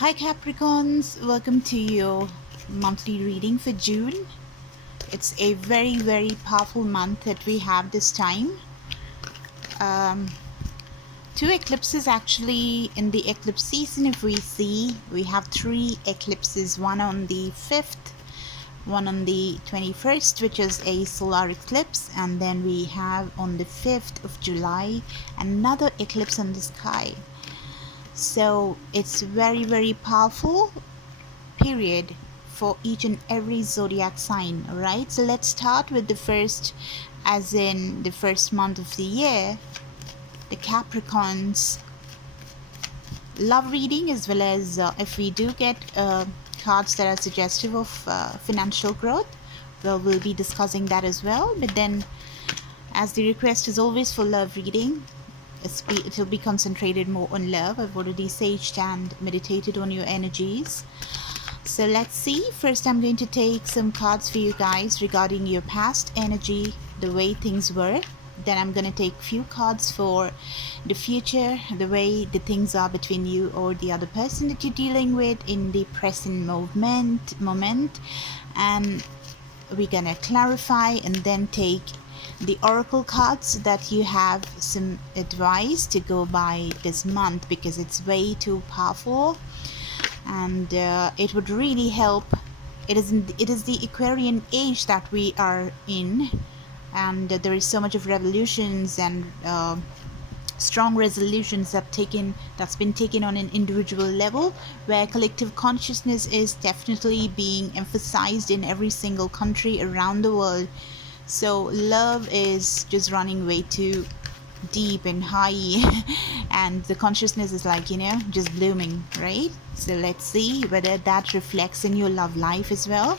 Hi Capricorns, welcome to your monthly reading for June. It's a very powerful month that we have this time. Um, Two eclipses actually in the eclipse season. If we have three eclipses, one on the 5th, one on the 21st, which is a solar eclipse, and then we have on the 5th of July another eclipse on the sky. So it's very powerful period for each and every zodiac sign. All right, so let's start with the first, as in the first month of the year, the Capricorns love reading, as well as if we do get cards that are suggestive of financial growth, well, we'll be discussing that as well. But then, as the request is always for love reading, it'll be concentrated more on love. I've already saged and meditated on your energies. So let's see. First, I'm going to take some cards for you guys regarding your past energy, the way things were. Then I'm going to take few cards for the future, the way the things are between you or the other person that you're dealing with in the present moment. And we're going to clarify and then take the oracle cards so that you have some advice to go by this month, because it's way too powerful. And it would really help. It is the Aquarian age that we are in, and there is so much of revolutions and strong resolutions that's been taken on an individual level, where collective consciousness is definitely being emphasized in every single country around the world. So love is just running way too deep and high and the consciousness is like, just blooming, right? So let's see whether that reflects in your love life as well.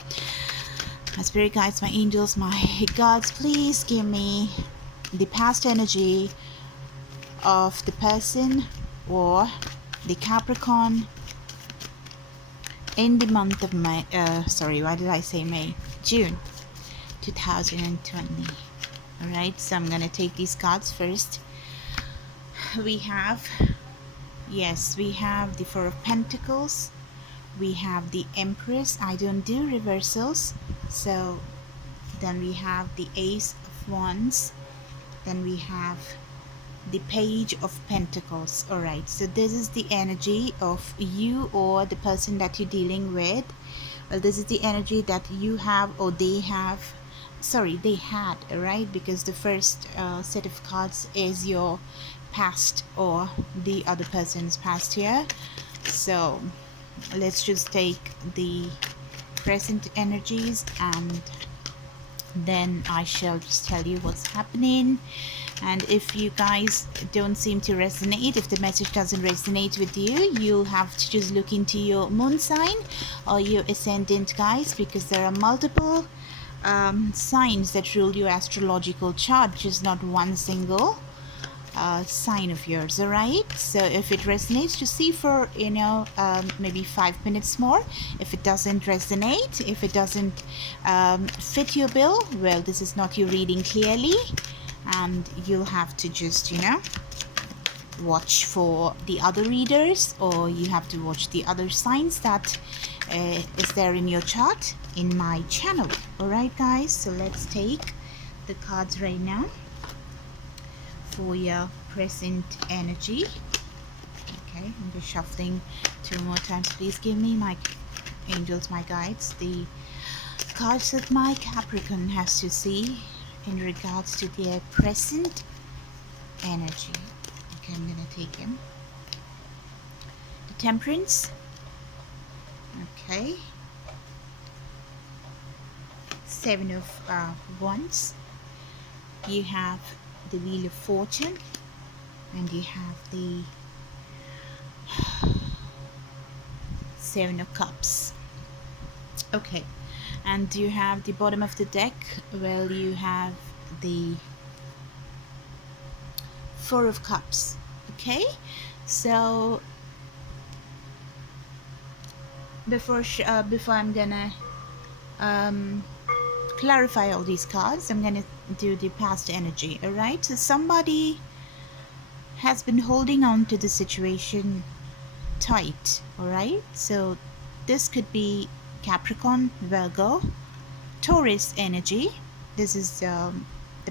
My spirit guides, my angels, my gods, please give me the past energy of the person or the Capricorn in the month of May. Why did I say May? June 2020. All right, so I'm gonna take these cards first. We have the Four of Pentacles, we have the Empress. I don't do reversals. So then we have the Ace of Wands, then we have the Page of Pentacles. All right, so this is the energy of you or the person that you're dealing with. Well, this is the energy that you have or they have. They had, right? Because the first set of cards is your past or the other person's past here. So let's just take the present energies and then I shall just tell you what's happening. And if you guys don't seem to resonate, if the message doesn't resonate with you, you'll have to just look into your moon sign or your ascendant, guys, because there are multiple signs that rule your astrological chart, just not one single sign of yours. All right, so if it resonates, just see for maybe 5 minutes more. If it doesn't resonate, if it doesn't fit your bill, well, this is not your reading clearly, and you'll have to just watch for the other readers, or you have to watch the other signs that is there in your chart in my channel. All right, guys, so let's take the cards right now for your present energy. Okay, I'm just shuffling 2 more times. Please give me, my angels, my guides, the cards that my Capricorn has to see in regards to their present energy. Okay, I'm gonna take him. The Temperance. Okay. 7 of Wands. You have the Wheel of Fortune, and you have the 7 of Cups. Okay, and you have the bottom of the deck. Well, you have the 4 of Cups. Okay, so before I'm gonna clarify all these cards, I'm gonna do the past energy. All right, so somebody has been holding on to the situation tight. All right, so this could be Capricorn, Virgo, Taurus energy. This is the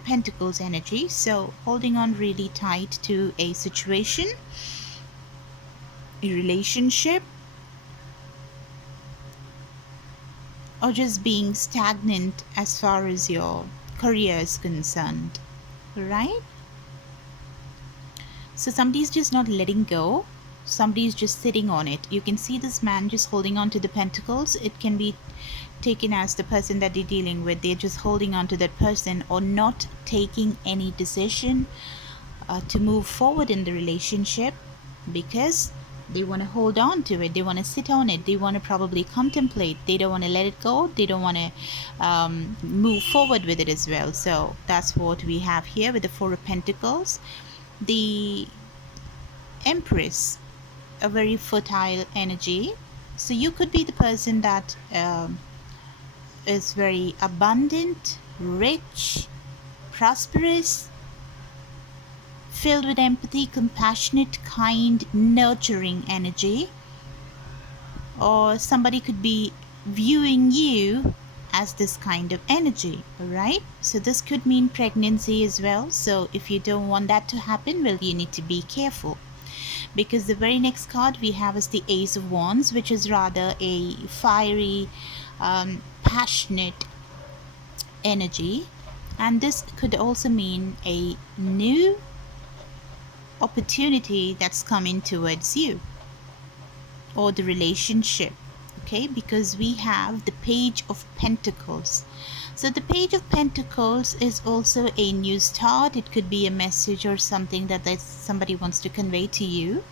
Pentacles energy. So holding on really tight to a situation, a relationship, or just being stagnant as far as your career is concerned, right? So somebody's just not letting go. Somebody's just sitting on it. You can see this man just holding on to the pentacles. It can be taken as the person that they're dealing with. They're just holding on to that person or not taking any decision to move forward in the relationship because they want to hold on to it. They want to sit on it. They want to probably contemplate. They don't want to let it go. They don't want to move forward with it as well. So that's what we have here with the Four of Pentacles. The Empress, a very fertile energy. So you could be the person that is very abundant, rich, prosperous, filled with empathy, compassionate, kind, nurturing energy. Or somebody could be viewing you as this kind of energy, all right? So this could mean pregnancy as well. So if you don't want that to happen, well, you need to be careful, because the very next card we have is the Ace of Wands, which is rather a fiery, passionate energy. And this could also mean a new opportunity that's coming towards you or the relationship, okay? Because we have the Page of Pentacles. So the Page of Pentacles is also a new start. It could be a message or something that somebody wants to convey to you.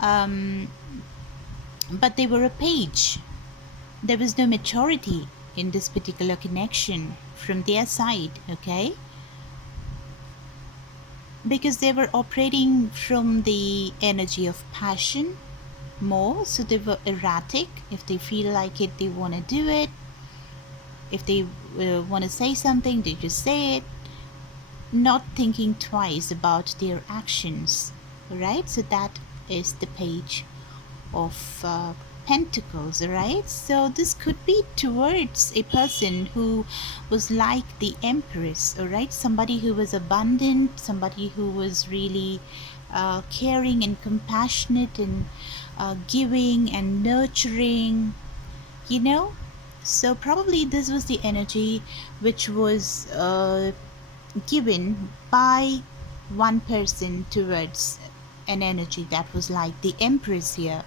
But they were a page. There was no maturity in this particular connection from their side, okay? Because they were operating from the energy of passion more. So they were erratic. If they feel like it, they want to do it. If they want to say something, they just say it, not thinking twice about their actions, right? So that is the Page of Pentacles, right? So this could be towards a person who was like the Empress, all right? Somebody who was abundant, somebody who was really caring and compassionate and giving and nurturing, you know? So probably this was the energy which was given by one person towards an energy that was like the Empress here.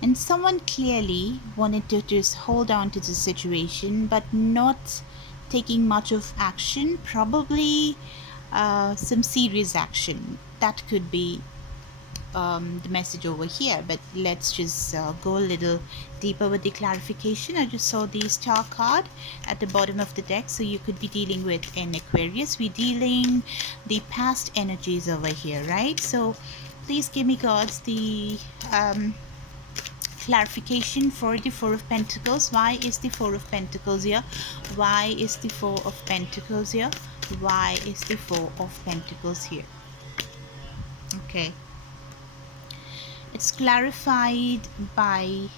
And someone clearly wanted to just hold on to the situation but not taking much of action, probably some serious action. That could be the message over here. But let's just go a little deeper with the clarification. I just saw the Star card at the bottom of the deck, so you could be dealing with an Aquarius. We're dealing the past energies over here, right? So please give me, gods, the clarification for the Four of Pentacles. Why is the Four of Pentacles here? Why is the Four of Pentacles here? Why is the Four of Pentacles here? Okay, it's clarified by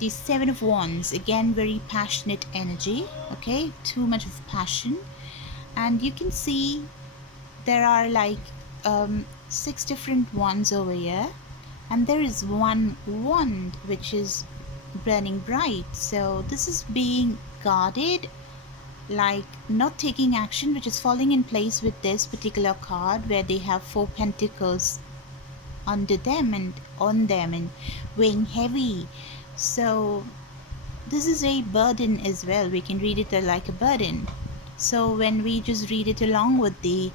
the Seven of Wands. Again, very passionate energy, okay? Too much of passion. And you can see there are like 6 different wands over here, and there is one wand which is burning bright. So this is being guarded, like not taking action, which is falling in place with this particular card where they have 4 pentacles under them and on them and weighing heavy. So this is a burden as well. We can read it like a burden. So when we just read it along with the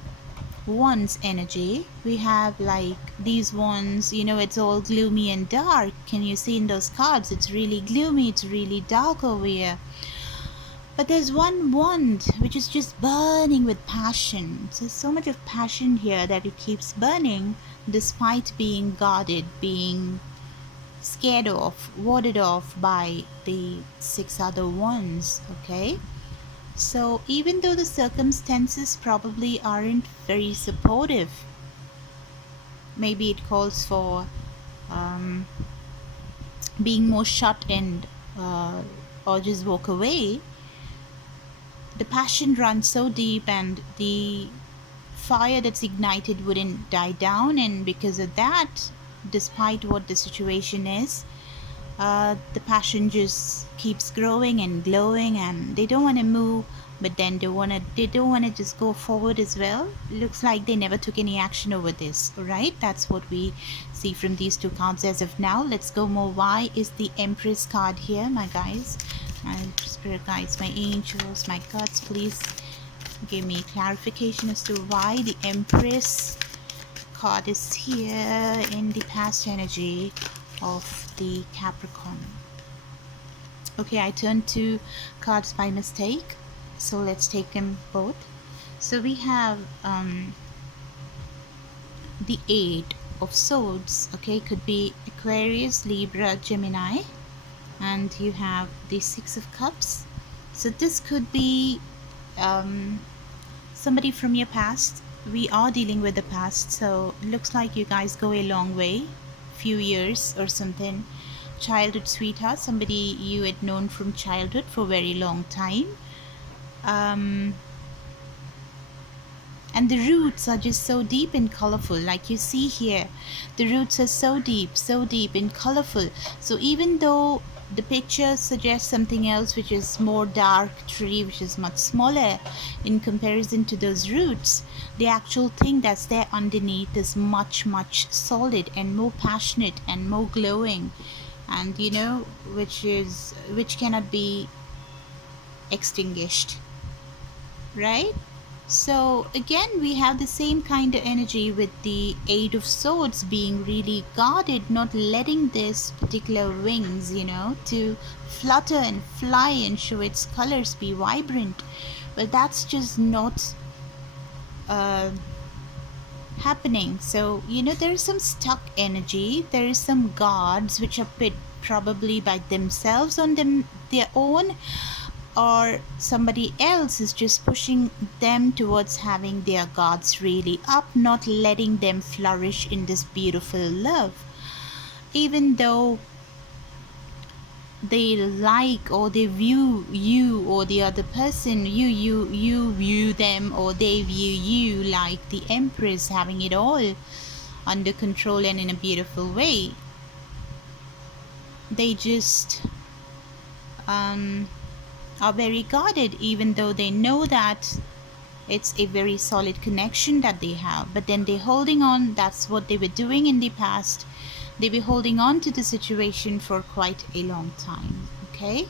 wands energy, we have like these wands, you know, it's all gloomy and dark. Can you see in those cards? It's really gloomy, it's really dark over here. But there's one wand which is just burning with passion. So there's so much of passion here that it keeps burning despite being guarded, being scared off, warded off by the 6 other wands, okay? So even though the circumstances probably aren't very supportive, maybe it calls for um, being more shut in, or just walk away, the passion runs so deep and the fire that's ignited wouldn't die down. And because of that, despite what the situation is, the passion just keeps growing and glowing, and they don't want to move, but then they don't want to just go forward as well. Looks like they never took any action over this. All right, that's what we see from these two cards as of now. Let's go more. Why is the Empress card here, my guys? My spirit guides, my angels, my gods, please give me clarification as to why the Empress card is here in the past energy of the Capricorn. Okay, I turned two cards by mistake, so let's take them both. So we have the Eight of Swords. Okay, could be Aquarius, Libra, Gemini, and you have the Six of Cups. So this could be somebody from your past. We are dealing with the past, so looks like you guys go a long way, few years or something. Childhood sweetheart, somebody you had known from childhood for a very long time. And the roots are just so deep and colorful, like you see here. The roots are so deep and colorful. So even though the picture suggests something else, which is more dark tree, which is much smaller in comparison to those roots, the actual thing that's there underneath is much solid and more passionate and more glowing, and you know, which cannot be extinguished, right? So again, we have the same kind of energy with the Eight of Swords, being really guarded, not letting this particular wings, you know, to flutter and fly and show its colors, be vibrant. But that's just not happening. So, you know, there is some stuck energy. There is some guards which are put probably by themselves on their own, or somebody else is just pushing them towards having their guards really up, not letting them flourish in this beautiful love. Even though they like or they view you or the other person, you view them or they view you like the Empress, having it all under control and in a beautiful way. They just are very guarded, even though they know that it's a very solid connection that they have. But then they're holding on. That's what they were doing in the past. They were holding on to the situation for quite a long time. Okay,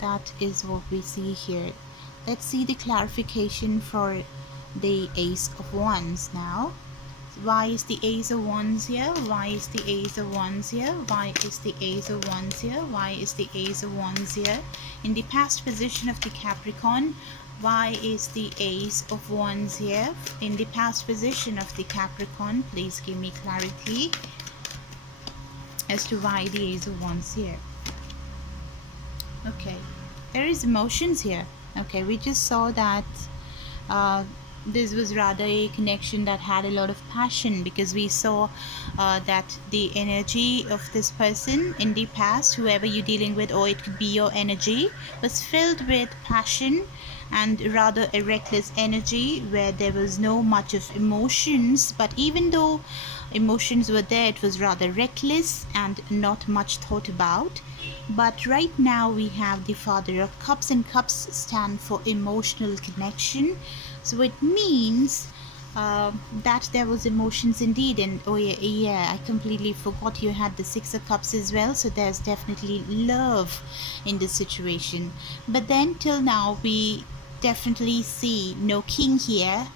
that is what we see here. Let's see the clarification for the Ace of Wands now. Why is the Ace of Wands here? Why is the Ace of Wands here? Why is the Ace of Wands here? Why is the Ace of Wands here? In the past position of the Capricorn, why is the Ace of Wands here? In the past position of the Capricorn, please give me clarity as to why the Ace of Wands here. Okay, there is emotions here. Okay, we just saw that this was rather a connection that had a lot of passion, because we saw that the energy of this person in the past, whoever you're dealing with, or it could be your energy, was filled with passion and rather a reckless energy where there was no much of emotions. But even though emotions were there, it was rather reckless and not much thought about. But right now we have the Father of Cups, and cups stand for emotional connection. So it means that there was emotions indeed. And oh yeah, I completely forgot you had the Six of Cups as well. So there's definitely love in this situation. But then till now we definitely see no king here,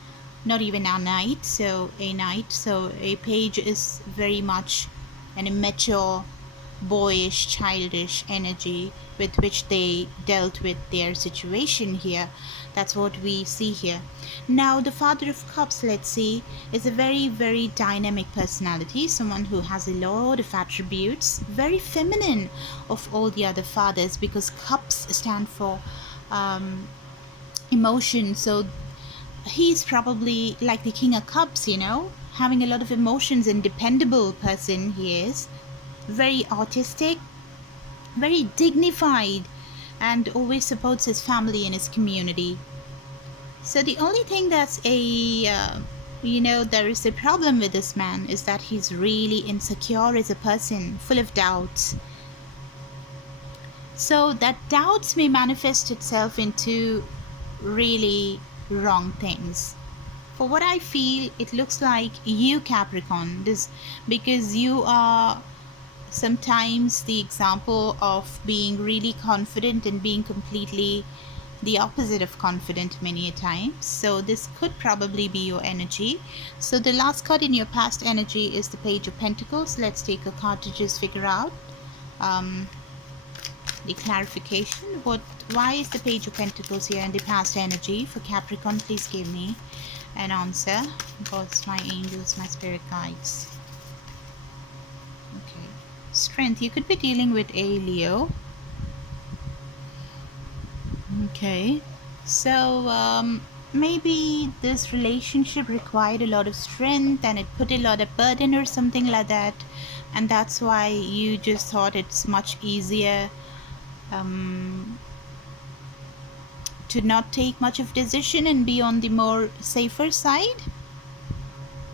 not even a knight. So a page is very much an immature, boyish, childish energy with which they dealt with their situation here. That's what we see here. Now the Father of Cups, let's see, is a very dynamic personality, someone who has a lot of attributes, very feminine of all the other fathers, because cups stand for emotion. So he's probably like the King of Cups, you know, having a lot of emotions and dependable person he is. Very artistic, very dignified, and always supports his family and his community. So the only thing that's there is a problem with this man is that he's really insecure as a person, full of doubts. So that doubts may manifest itself into really wrong things. For what I feel, it looks like you, Capricorn, this because you are sometimes the example of being really confident and being completely the opposite of confident many a times. So this could probably be your energy. So the last card in your past energy is the Page of Pentacles. Let's take a card to just figure out the clarification. Why is the Page of Pentacles here in the past energy for Capricorn? Please give me an answer. Gods, my angels, my spirit guides. Okay. Strength. You could be dealing with a Leo. Okay. So maybe this relationship required a lot of strength and it put a lot of burden or something like that, and that's why you just thought it's much easier to not take much of decision and be on the more safer side.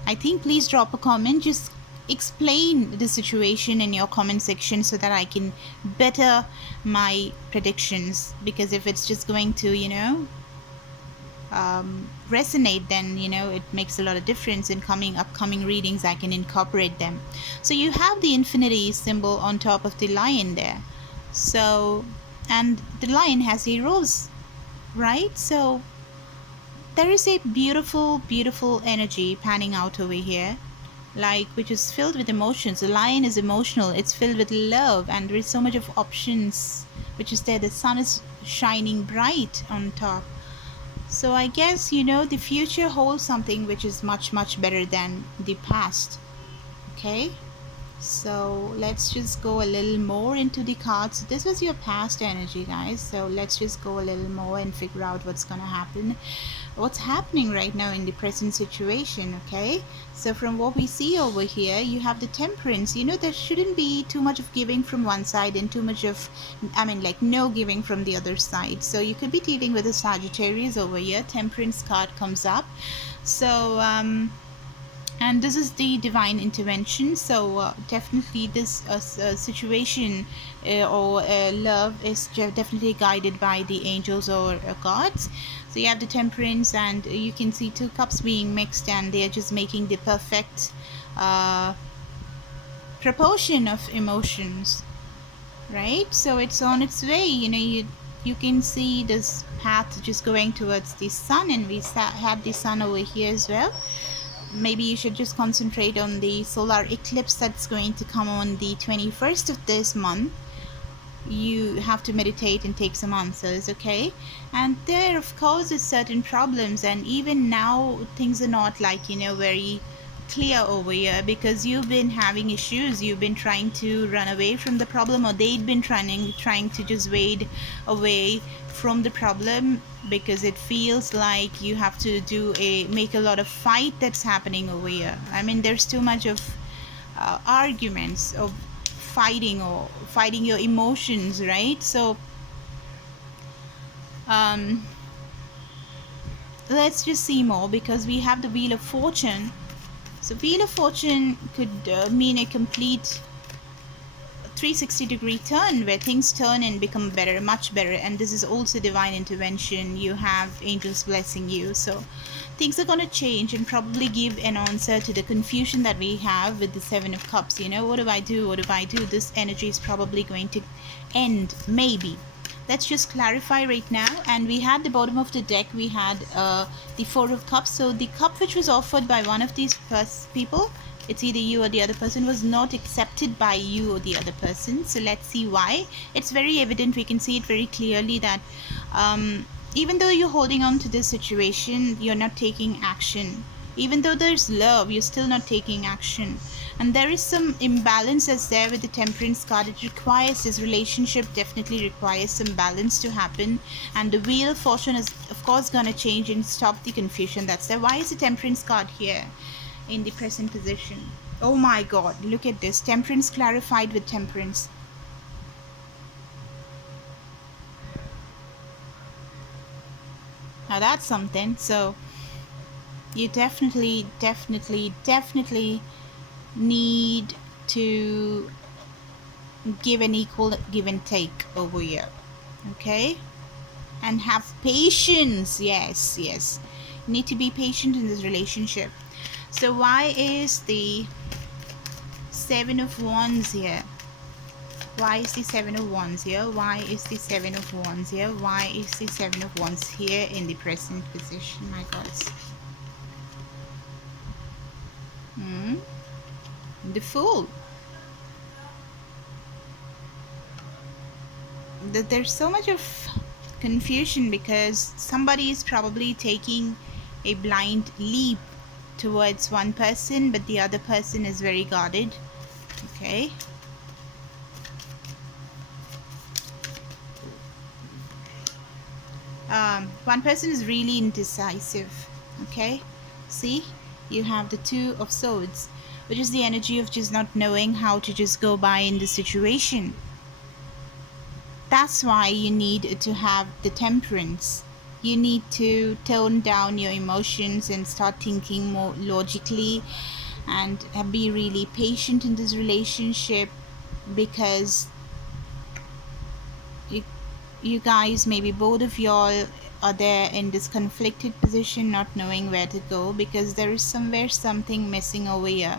I think please drop a comment, just explain the situation in your comment section so that I can better my predictions, because if it's just going to resonate, then it makes a lot of difference. In upcoming readings I can incorporate them. So you have the infinity symbol on top of the lion there, so, and the lion has a rose, right? So there is a beautiful energy panning out over here, like, which is filled with emotions. The lion is emotional, it's filled with love, and there is so much of options which is there. The sun is shining bright on top. So I guess the future holds something which is much better than the past. Okay, so let's just go a little more into the cards. This was your past energy, guys, so let's just go a little more and figure out what's gonna happen, what's happening right now in the present situation. Okay, so from what we see over here, you have the Temperance. There shouldn't be too much of giving from one side and too much of no giving from the other side. So you could be dealing with a Sagittarius over here. Temperance card comes up. So and this is the divine intervention. So definitely this situation or love is definitely guided by the angels or gods. So you have the Temperance, and you can see two cups being mixed, and they are just making the perfect proportion of emotions, right? So it's on its way. You can see this path just going towards the sun, and we have the sun over here as well. Maybe you should just concentrate on the solar eclipse that's going to come on the 21st of this month. You have to meditate and take some answers. Okay, and there of course is certain problems, and even now things are not like very clear over here, because you've been having issues. You've been trying to run away from the problem, or they'd been trying to just wade away from the problem, because it feels like you have to make a lot of fight that's happening over here. There's too much of arguments of fighting your emotions, right? So let's just see more, because we have the Wheel of Fortune. So Wheel of Fortune could mean a complete 360-degree turn, where things turn and become better, much better. And this is also divine intervention. You have angels blessing you, so things are going to change and probably give an answer to the confusion that we have with the Seven of Cups. What do I do? What do I do? This energy is probably going to end, maybe. Let's just clarify right now. And we had the bottom of the deck, we had the Four of Cups. So the cup which was offered by one of these people, it's either you or the other person, was not accepted by you or the other person. So let's see why. It's very evident, we can see it very clearly, that even though you're holding on to this situation, you're not taking action. Even though there's love, you're still not taking action. And there is some imbalances there with the Temperance card. It requires, this relationship definitely requires some balance to happen. And the Wheel of Fortune is of course going to change and stop the confusion that's there. Why is the Temperance card here in the present position. Oh my god, look at this. Temperance clarified with Temperance. Now that's something. So you definitely need to give an equal give and take over here, okay? And have patience. Yes, you need to be patient in this relationship. So why is the Seven of Wands here? Why is the Seven of Wands here? Why is the Seven of Wands here? Why is the Seven of Wands here in the present position, my gods? The Fool. There's so much of confusion because somebody is probably taking a blind leap towards one person, but the other person is very guarded, okay? One person is really indecisive, okay? See, you have the Two of Swords, which is the energy of just not knowing how to just go by in the situation. That's why you need to have the Temperance. You need to tone down your emotions and start thinking more logically and be really patient in this relationship, because you guys, maybe both of y'all are there in this conflicted position, not knowing where to go, because there is something missing over here.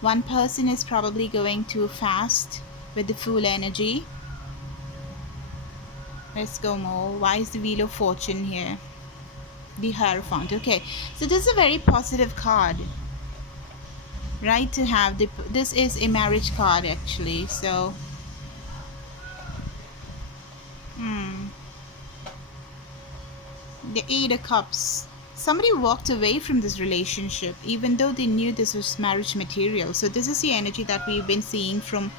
One person is probably going too fast with the Fool energy. Let's go more. Why is the Wheel of Fortune here? The Hierophant. Okay, so this is a very positive card, right? To have this is a marriage card actually. So the Eight of Cups. Somebody walked away from this relationship even though they knew this was marriage material. So this is the energy that we've been seeing from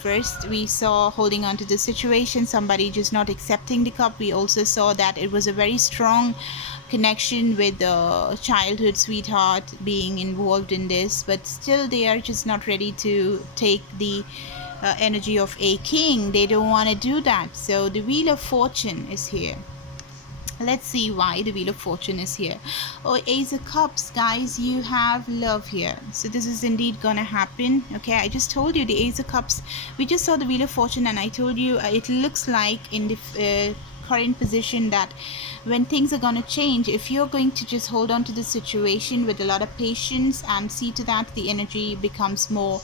first. We saw holding on to the situation, somebody just not accepting the cup. We also saw that it was a very strong connection with the childhood sweetheart being involved in this, but still they are just not ready to take the energy of a king. They don't want to do that. So the Wheel of Fortune is here. Let's see why the Wheel of Fortune is here. Oh, Ace of Cups, guys, you have love here. So this is indeed gonna happen. Okay, I just told you the Ace of Cups. We just saw the Wheel of Fortune and I told you it looks like in the current position that when things are gonna change, if you're going to just hold on to the situation with a lot of patience and see to that the energy becomes more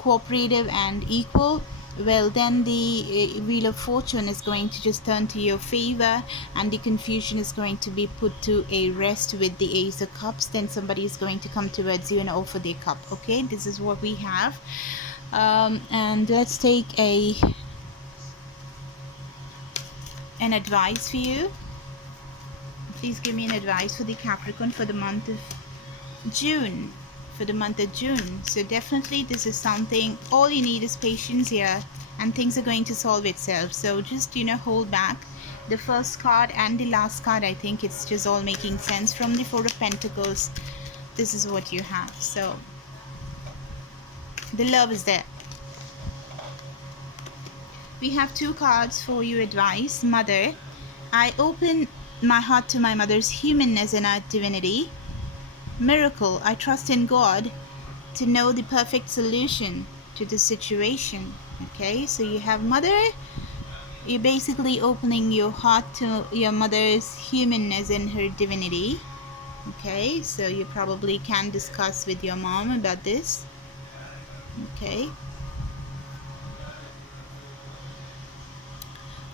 cooperative and equal, well, then the Wheel of Fortune is going to just turn to your favor and the confusion is going to be put to a rest with the Ace of Cups. Then somebody is going to come towards you and offer their cup. Okay, this is what we have. And let's take an advice for you. Please give me an advice for the Capricorn for the month of June. So definitely this is something, all you need is patience here and things are going to solve itself. So just hold back. The first card and the last card, I think it's just all making sense. From the Four of Pentacles, this is what you have. So the love is there. We have two cards for you. Advice. Mother, I open my heart to my mother's humanness and her divinity. Miracle, I trust in God to know the perfect solution to the situation. Okay, so you have Mother, you're basically opening your heart to your mother's humanness and her divinity. Okay, so you probably can discuss with your mom about this. Okay,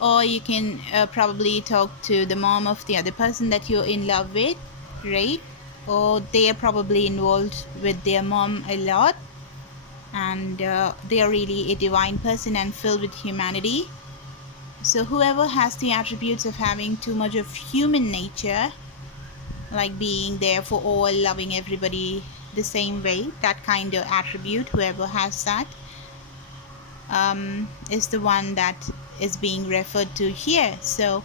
or you can probably talk to the mom of the other person that you're in love with, right? Or they are probably involved with their mom a lot and they are really a divine person and filled with humanity. So whoever has the attributes of having too much of human nature, like being there for all, loving everybody the same way, that kind of attribute, whoever has that is the one that is being referred to here. So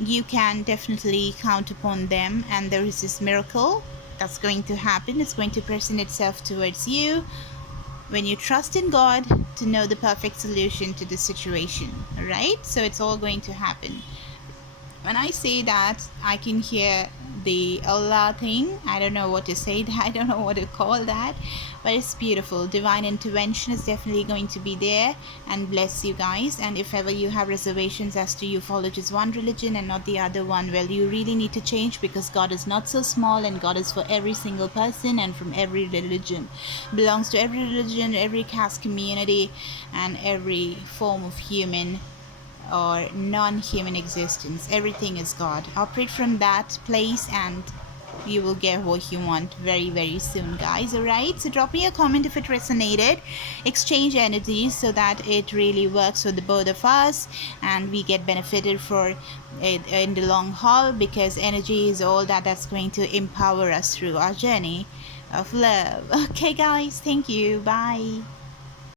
you can definitely count upon them, and there is this miracle that's going to happen. It's going to present itself towards you when you trust in God to know the perfect solution to the situation. All right, so it's all going to happen. When I say that, I can hear the Allah thing. I don't know what to say. I don't know what to call that, but it's beautiful. Divine intervention is definitely going to be there and bless you guys. And if ever you have reservations as to you follow just one religion and not the other one, well, you really need to change, because God is not so small, and God is for every single person and from every religion. Belongs to every religion, every caste, community, and every form of human or non-human existence. Everything is God. Operate from that place and you will get what you want very, very soon, guys. All right, so drop me a comment if it resonated. Exchange energies so that it really works for the both of us and we get benefited for it in the long haul, because energy is all that's going to empower us through our journey of love. Okay, guys, thank you. Bye.